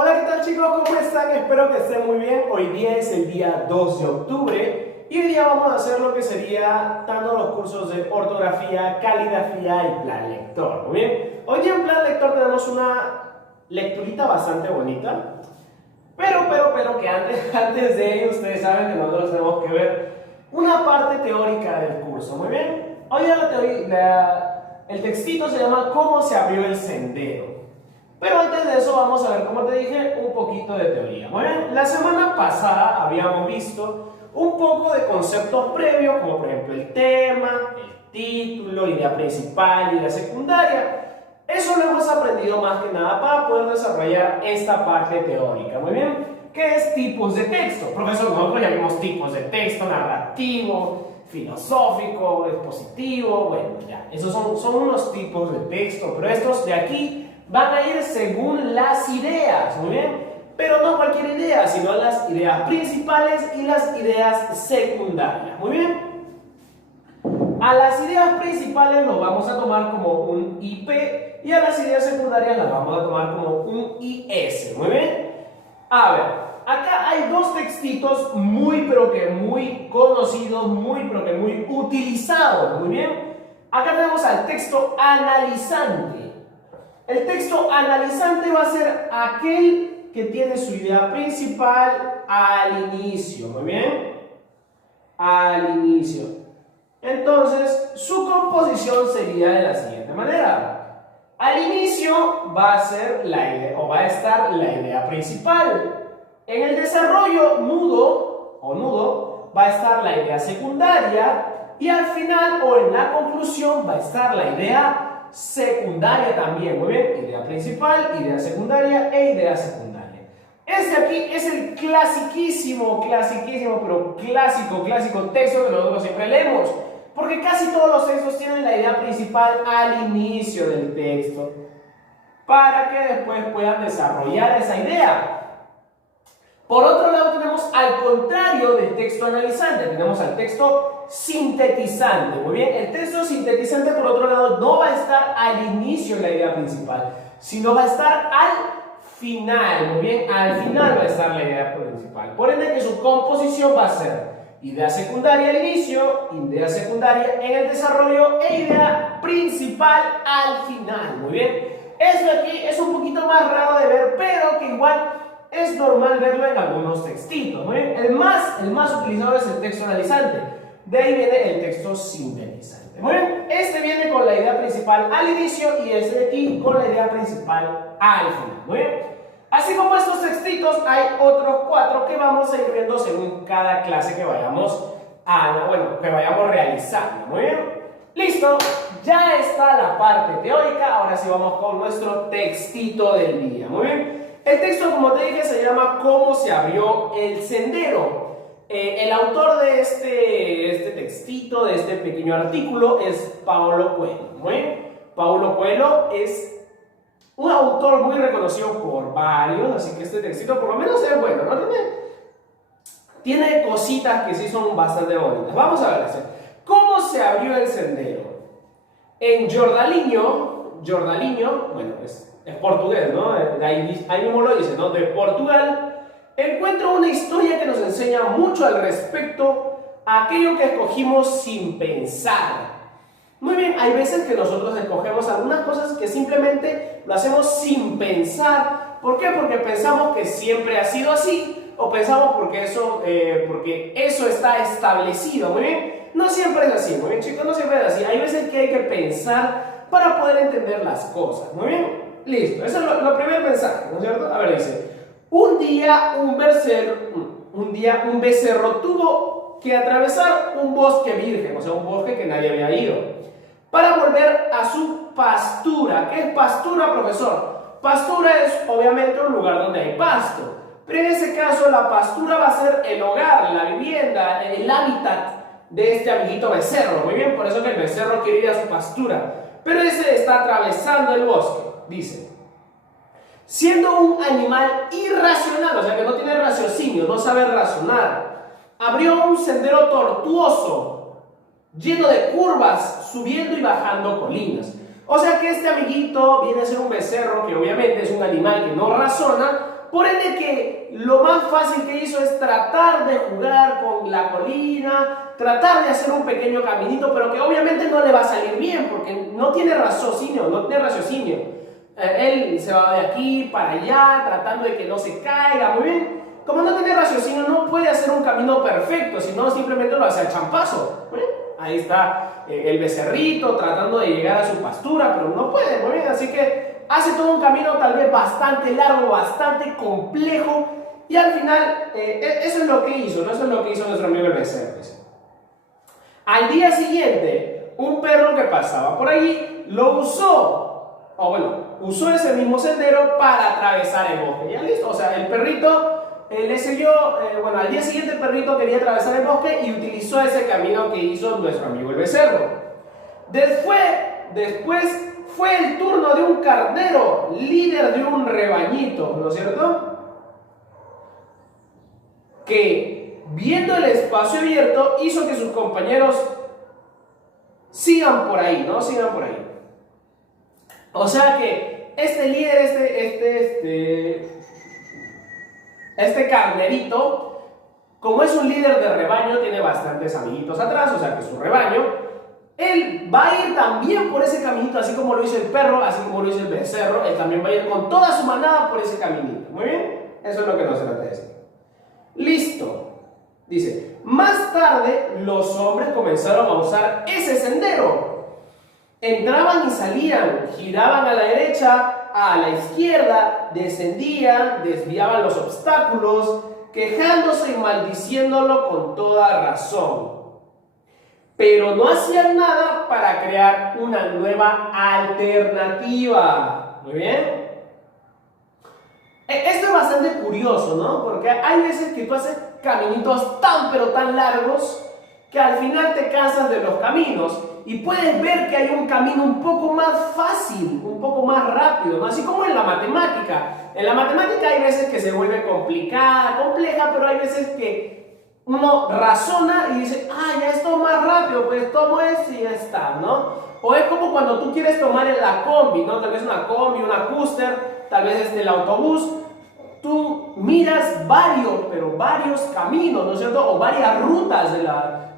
Hola, ¿qué tal chicos? ¿Cómo están? Espero que estén muy bien. Hoy día es el día 2 de octubre y hoy día vamos a hacer lo que sería tanto los cursos de ortografía, caligrafía y plan lector. Muy bien. Hoy día en plan lector tenemos una lecturita bastante bonita, pero que antes de ello ustedes saben que nosotros tenemos que ver una parte teórica del curso. Muy bien. Hoy día el textito se llama ¿Cómo se abrió el sendero? Pero antes de eso vamos a ver, como te dije, un poquito de teoría. Muy bien, la semana pasada habíamos visto un poco de conceptos previos, como por ejemplo el tema, el título, idea principal, idea secundaria. Eso lo hemos aprendido más que nada para poder desarrollar esta parte teórica. Muy bien, ¿qué es tipos de texto? Profesor, nosotros ya vimos tipos de texto: narrativo, filosófico, expositivo. Bueno, ya, esos son unos tipos de texto, pero estos de aquí van a ir según las ideas, muy bien, pero no cualquier idea, sino las ideas principales y las ideas secundarias, muy bien. A las ideas principales los vamos a tomar como un IP y a las ideas secundarias las vamos a tomar como un IS, muy bien. A ver, acá hay dos textitos muy conocidos, muy utilizados, muy bien. Acá tenemos al texto analizante. El texto analizante va a ser aquel que tiene su idea principal al inicio, muy bien, al inicio. Entonces, su composición sería de la siguiente manera. Al inicio va a ser la idea, o va a estar la idea principal. En el desarrollo nudo, va a estar la idea secundaria y al final o en la conclusión va a estar la idea secundaria también, muy bien, idea principal, idea secundaria e idea secundaria. Este aquí es el clasiquísimo, pero clásico texto que nosotros siempre leemos, porque casi todos los textos tienen la idea principal al inicio del texto, para que después puedan desarrollar esa idea. Por otro lado tenemos al contrario del texto analizante, tenemos al texto sintetizante. Muy bien, el texto sintetizante por otro lado no va a estar al inicio de la idea principal, sino va a estar al final. Muy bien, al final va a estar la idea principal. Por ende que su composición va a ser idea secundaria al inicio, idea secundaria en el desarrollo e idea principal al final. Muy bien, esto aquí es un poquito más raro de ver, pero que igual es normal verlo en algunos textitos. ¿No? El más utilizado es el texto analizante. De ahí viene el texto sintetizante. Muy bien, este viene con la idea principal al inicio y este de aquí con la idea principal al final. Muy bien, así como estos textitos hay otros 4 que vamos a ir viendo según cada clase que vayamos realizando. Muy bien, listo, ya está la parte teórica. Ahora sí vamos con nuestro textito del día. Muy bien, el texto, como te dije, se llama ¿Cómo se abrió el sendero? El autor de este textito, de este pequeño artículo, es Paulo Coelho. Muy bien, Paulo Coelho es un autor muy reconocido por varios, así que este textito por lo menos es bueno, ¿no? Tiene cositas que sí son bastante bonitas. Vamos a ver, ¿cómo se abrió el sendero? En Jordalinho, bueno, es portugués, ¿no? Ahí mismo lo dice, ¿no? De Portugal, encuentro una historia que nos enseña mucho al respecto a aquello que escogimos sin pensar. Muy bien, hay veces que nosotros escogemos algunas cosas que simplemente lo hacemos sin pensar. ¿Por qué? Porque pensamos que siempre ha sido así, o pensamos porque eso está establecido. Muy bien, no siempre es así, muy bien chicos, no siempre es así. Hay veces que hay que pensar para poder entender las cosas. Muy bien, listo, eso es lo primer mensaje, ¿no es cierto? A ver, dice: un día un becerro tuvo que atravesar un bosque virgen, o sea, un bosque que nadie había ido, para volver a su pastura. ¿Qué es pastura, profesor? Pastura es obviamente un lugar donde hay pasto, pero en ese caso la pastura va a ser el hogar, la vivienda, el hábitat de este amiguito becerro. Muy bien, por eso que el becerro quiere ir a su pastura, pero ese está atravesando el bosque. Dice: siendo un animal irracional, o sea que no tiene raciocinio, no sabe razonar, abrió un sendero tortuoso, lleno de curvas, subiendo y bajando colinas. O sea que este amiguito viene a ser un becerro que obviamente es un animal que no razona, Por ende que lo más fácil que hizo es tratar de jugar con la colina, tratar de hacer un pequeño caminito, pero que obviamente no le va a salir bien, porque no tiene raciocinio. Él se va de aquí para allá, tratando de que no se caiga, muy bien. Como no tiene raciocinio, no puede hacer un camino perfecto, sino simplemente lo hace al champazo. Ahí está el becerrito tratando de llegar a su pastura, pero no puede, muy bien. Así que hace todo un camino tal vez bastante largo, bastante complejo, y al final eso es lo que hizo, ¿no? Eso es lo que hizo nuestro amigo el becerro. Al día siguiente, un perro que pasaba por allí lo usó, usó ese mismo sendero para atravesar el bosque. Ya listo, o sea, el perrito le siguió, al día siguiente el perrito quería atravesar el bosque y utilizó ese camino que hizo nuestro amigo el becerro. Después fue el turno de un carnero, líder de un rebañito, ¿no es cierto? Que, viendo el espacio abierto, hizo que sus compañeros sigan por ahí, ¿no? Sigan por ahí. O sea que este líder, este carnerito, como es un líder de rebaño, tiene bastantes amiguitos atrás, o sea que su rebaño, él va a ir también por ese caminito, así como lo hizo el perro, así como lo hizo el becerro, él también va a ir con toda su manada por ese caminito. Muy bien, eso es lo que nos trata de decir. Listo. Dice, más tarde los hombres comenzaron a usar ese sendero. Entraban y salían, giraban a la derecha, a la izquierda, descendían, desviaban los obstáculos, quejándose y maldiciéndolo con toda razón. Pero no hacían nada para crear una nueva alternativa. Muy bien. Esto es bastante curioso, ¿no? Porque hay veces que tú haces caminitos pero tan largos que al final te cansas de los caminos y puedes ver que hay un camino un poco más fácil, un poco más rápido, ¿no? Así como en la matemática. En la matemática hay veces que se vuelve compleja, pero hay veces que uno razona y dice, ya es todo más rápido, pues tomo esto y ya está, ¿no? O es como cuando tú quieres tomar la combi, ¿no? Tal vez una combi, una coaster, tal vez el autobús. Tú miras varios caminos, ¿no es cierto? O varias rutas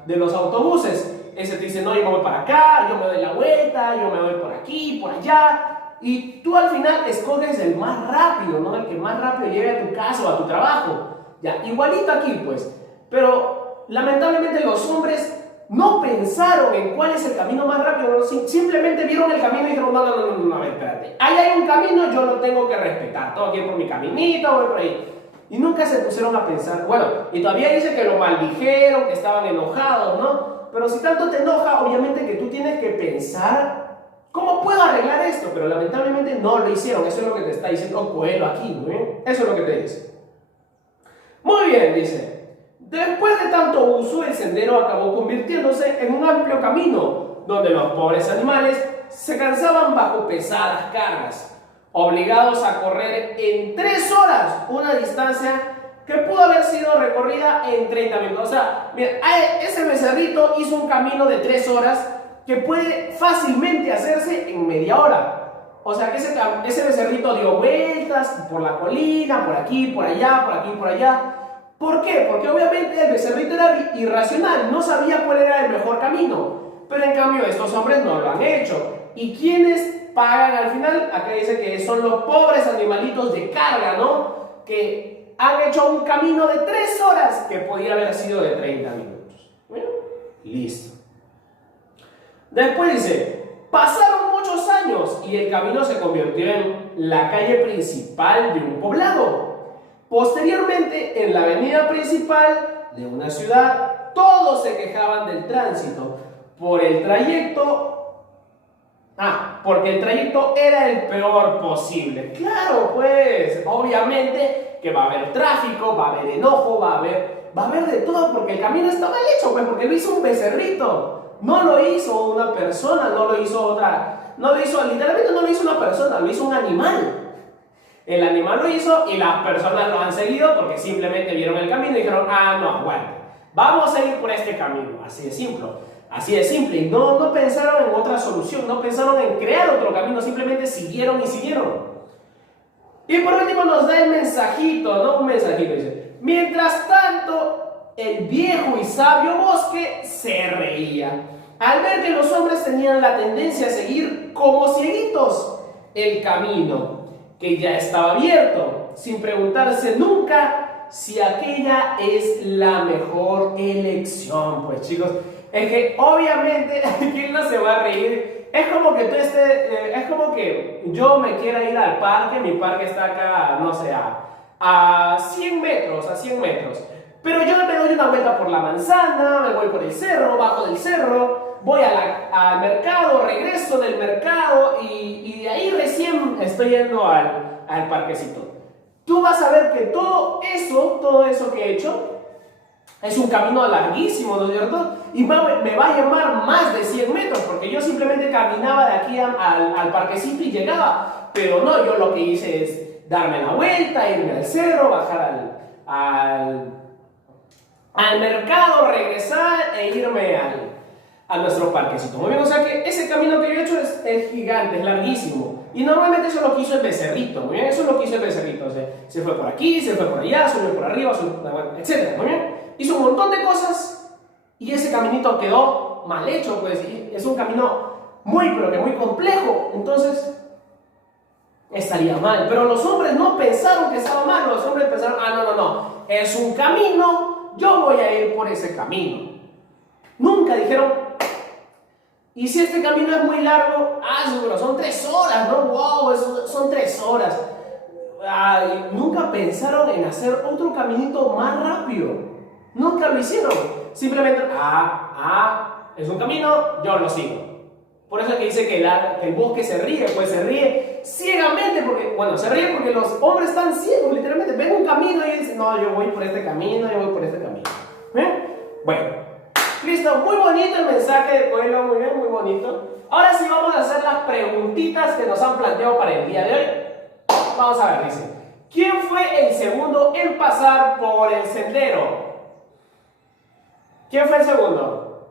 de los autobuses. Ese te dice, no, yo me voy para acá, yo me doy la vuelta, yo me voy por aquí, por allá. Y tú al final escoges el más rápido, ¿no? El que más rápido llegue a tu casa o a tu trabajo. Ya, igualito aquí, pues. Pero lamentablemente los hombres no pensaron en cuál es el camino más rápido, ¿no? Simplemente vieron el camino y dijeron, no, a ver, espérate. Ahí hay un camino, yo lo tengo que respetar. Tengo que ir por mi caminito, voy por ahí. Y nunca se pusieron a pensar, y todavía dice que lo maldijeron, que estaban enojados, ¿no? Pero si tanto te enoja, obviamente que tú tienes que pensar, ¿cómo puedo arreglar esto? Pero lamentablemente no lo hicieron. Eso es lo que te está diciendo Coelho aquí, ¿no? Eso es lo que te dice. Muy bien, dice. Después de tanto uso, el sendero acabó convirtiéndose en un amplio camino, donde los pobres animales se cansaban bajo pesadas cargas, obligados a correr en 3 horas una distancia que pudo haber sido recorrida en 30 minutos. O sea, mira, ese becerrito hizo un camino de 3 horas que puede fácilmente hacerse en media hora. O sea que ese becerrito dio vueltas por la colina, por aquí, por allá, por aquí, por allá. ¿Por qué? Porque obviamente el becerrito era irracional, no sabía cuál era el mejor camino. Pero en cambio estos hombres no lo han hecho. ¿Y quiénes pagan al final? Acá dice que son los pobres animalitos de carga, ¿no? Que han hecho un camino de 3 horas que podía haber sido de 30 minutos. Bueno, listo. Después dice, pasaron muchos años y el camino se convirtió en la calle principal de un poblado. Posteriormente, en la avenida principal de una ciudad, todos se quejaban del tránsito porque el trayecto era el peor posible. Claro, pues, obviamente que va a haber tráfico, va a haber enojo, va a haber de todo, porque el camino está mal hecho, pues, porque lo hizo un becerrito. No lo hizo una persona, literalmente no lo hizo una persona, lo hizo un animal. El animal lo hizo y las personas lo han seguido porque simplemente vieron el camino y dijeron, no aguanta, vamos a ir por este camino, así de simple. Y no pensaron en otra solución, no pensaron en crear otro camino, simplemente siguieron. Y por último nos da el mensajito, ¿no? Un mensajito, dice: mientras tanto, el viejo y sabio bosque se reía al ver que los hombres tenían la tendencia a seguir como cieguitos el camino que ya estaba abierto, sin preguntarse nunca si aquella es la mejor elección. Pues chicos, es que obviamente, ¿quién no se va a reír? Es como que es como que yo me quiera ir al parque, mi parque está acá, no sé, a 100 metros, pero yo me doy una vuelta por la manzana, me voy por el cerro, bajo del cerro, voy al mercado, regreso del mercado y de ahí recién estoy yendo al parquecito. Tú vas a ver que todo eso que he hecho es un camino larguísimo, ¿no es cierto? Y me va a llevar más de 100 metros, porque yo simplemente caminaba de aquí al parquecito y llegaba. Pero no, yo lo que hice es darme la vuelta, irme al cerro, bajar al mercado, regresar e irme a nuestro parquecito. Muy bien, o sea que ese camino que yo he hecho es gigante, es larguísimo. Y normalmente eso es lo que hizo el becerrito, muy bien, eso es lo que hizo el becerrito. O sea, se fue por aquí, se fue por allá, subió por arriba, etc. Muy bien. Hizo un montón de cosas y ese caminito quedó mal hecho, pues es un camino pero que muy complejo, entonces estaría mal. Pero los hombres no pensaron que estaba mal, los hombres pensaron: no, es un camino, yo voy a ir por ese camino. Nunca dijeron: y si este camino es muy largo, pero son 3 horas, ¿no? Wow, son 3 horas. Nunca pensaron en hacer otro caminito más rápido. Nunca lo hicieron. Simplemente, es un camino, yo lo sigo. Por eso es que dice que el bosque se ríe, pues se ríe ciegamente, se ríe porque los hombres están ciegos, literalmente. Ven un camino y dicen: no, yo voy por este camino, Bueno, listo, muy bonito el mensaje de Coelho, muy bien, muy bonito. Ahora sí vamos a hacer las preguntitas que nos han planteado para el día de hoy. Vamos a ver, dice: ¿quién fue el segundo en pasar por el sendero? ¿Quién fue el segundo?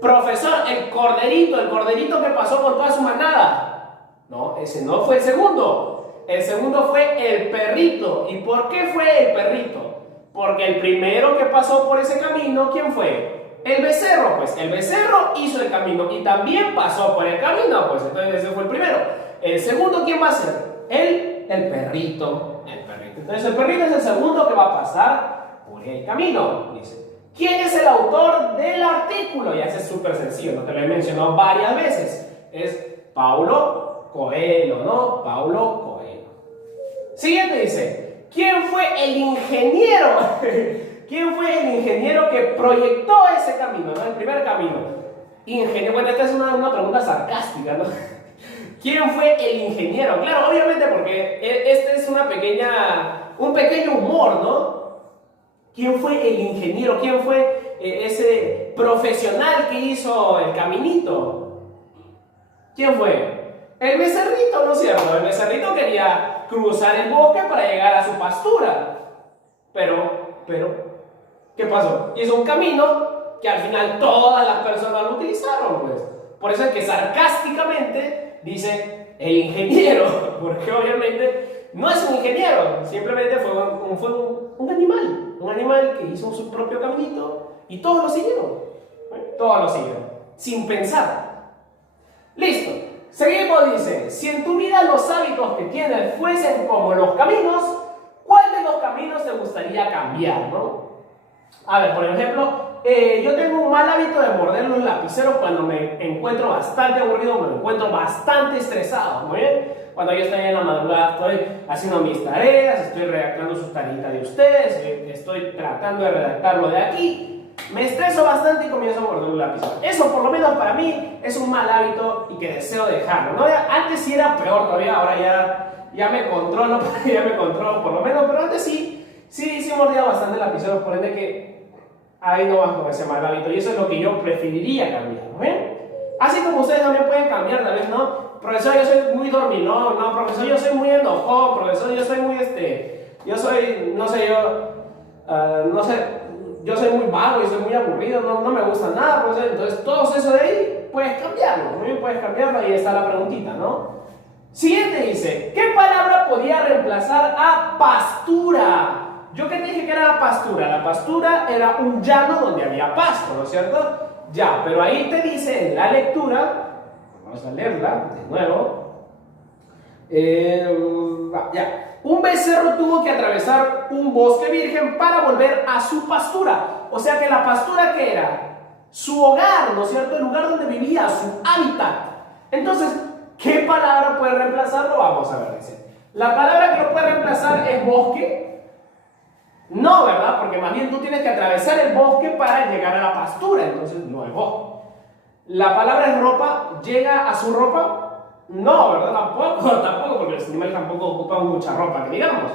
Profesor, el corderito que pasó con toda su manada. No, ese no fue el segundo. El segundo fue el perrito. ¿Y por qué fue el perrito? Porque el primero que pasó por ese camino, ¿quién fue? El becerro. Pues el becerro hizo el camino y también pasó por el camino. Pues entonces ese fue el primero. El segundo, ¿quién va a ser? El perrito. Entonces el perrito es el segundo que va a pasar por el camino. Dice: ¿quién es el autor del artículo? Ya es súper sencillo, no te lo he mencionado varias veces. Es Paulo Coelho, ¿no? Paulo Coelho. Siguiente dice: ¿quién fue el ingeniero? ¿Quién fue el ingeniero que proyectó ese camino, ¿no? El primer camino. Bueno, esta es una pregunta sarcástica, ¿no? ¿Quién fue el ingeniero? Claro, obviamente porque este es un pequeño humor, ¿no? ¿Quién fue el ingeniero? ¿Quién fue ese profesional que hizo el caminito? ¿Quién fue? El becerrito, ¿no es cierto? El becerrito quería cruzar el bosque para llegar a su pastura. Pero, ¿qué pasó? Hizo un camino que al final todas las personas lo utilizaron, pues. Por eso es que sarcásticamente dice el ingeniero, porque obviamente no es un ingeniero, simplemente fue un animal que hizo su propio caminito y todos lo siguieron, sin pensar. Listo, seguimos, dice: si en tu vida los hábitos que tienes fuesen como los caminos, ¿cuál de los caminos te gustaría cambiar, no? A ver, por ejemplo, yo tengo un mal hábito de morder los lapiceros cuando me encuentro bastante aburrido, me encuentro bastante estresado, ¿muy bien? Cuando yo estoy en la madrugada, estoy haciendo mis tareas, estoy redactando sus tareitas de ustedes, estoy tratando de redactarlo de aquí, me estreso bastante y comienzo a morder un lapicero. Eso, por lo menos para mí, es un mal hábito y que deseo dejarlo, ¿no? Antes sí era peor todavía, ahora ya me controlo, por lo menos, pero antes sí mordía bastante lapiceros, por ende que ahí no vas con ese mal hábito, y eso es lo que yo preferiría cambiar, ¿no? Así como ustedes también pueden cambiar, tal vez, ¿no? Profesor, yo soy muy dormilón, no, profesor, yo soy muy enojón, profesor, yo soy muy yo soy muy vago y soy muy aburrido, no me gusta nada, profesor. Entonces todo eso de ahí puedes cambiarlo, ¿no? Puedes cambiarlo, y ahí está la preguntita, ¿no? Siguiente dice, ¿qué palabra podía reemplazar a pastura? Yo que te dije que era la pastura. La pastura era un llano donde había pasto, ¿no es cierto? Ya, pero ahí te dice en la lectura, vamos a leerla de nuevo. Ya. Un becerro tuvo que atravesar un bosque virgen para volver a su pastura. O sea que la pastura, ¿qué era? Su hogar, ¿no es cierto? El lugar donde vivía, su hábitat. Entonces, ¿qué palabra puede reemplazarlo? Vamos a ver, dice. La palabra que lo puede reemplazar es bosque. No, ¿verdad? Porque más bien tú tienes que atravesar el bosque para llegar a la pastura. Entonces, no es bosque. La palabra es ropa. ¿Llega a su ropa? No, ¿verdad? Tampoco, porque los animales tampoco ocupan mucha ropa, que digamos.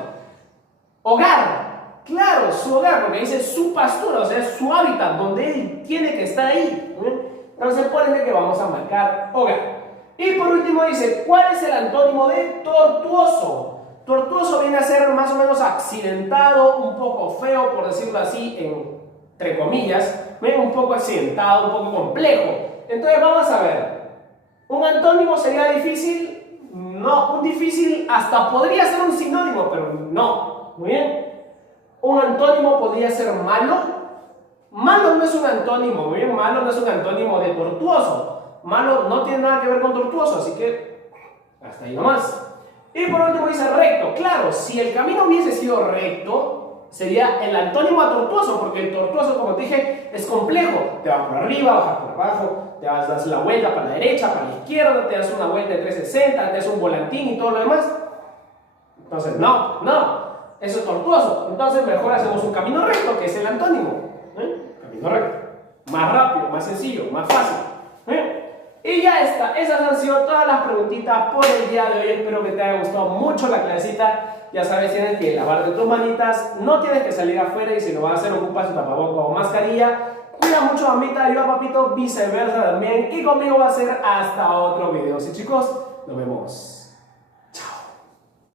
Hogar. Claro, su hogar, porque dice su pastura, o sea, es su hábitat, donde él tiene que estar ahí. Entonces, por ende que vamos a marcar hogar. Y por último dice, ¿cuál es el antónimo de tortuoso? Tortuoso viene a ser más o menos accidentado, un poco feo, por decirlo así, entre comillas. Un poco accidentado, un poco complejo. Entonces vamos a ver. ¿Un antónimo sería difícil? No, un difícil hasta podría ser un sinónimo, pero no. Muy bien. ¿Un antónimo podría ser malo? Malo no es un antónimo, muy bien. Malo no es un antónimo de tortuoso. Malo no tiene nada que ver con tortuoso, así que hasta ahí nomás. Y por último dice recto. Claro, si el camino hubiese sido recto, sería el antónimo a tortuoso, porque el tortuoso, como te dije, es complejo. Te vas por arriba, bajas por abajo, te das la vuelta para la derecha, para la izquierda, te das una vuelta de 360, te das un volantín y todo lo demás. Entonces, no. Eso es tortuoso. Entonces, mejor hacemos un camino recto, que es el antónimo. Camino recto. Más rápido, más sencillo, más fácil. Y ya está. Esas han sido todas las preguntitas por el día de hoy. Espero que te haya gustado mucho la clasita. Ya sabes, tienes que lavarte tus manitas. No tienes que salir afuera y si lo vas a hacer, ocupa su tapaboca o mascarilla. Cuida mucho, mamita. Yo, papito, viceversa también. Y conmigo va a ser hasta otro video. Sí, chicos, nos vemos.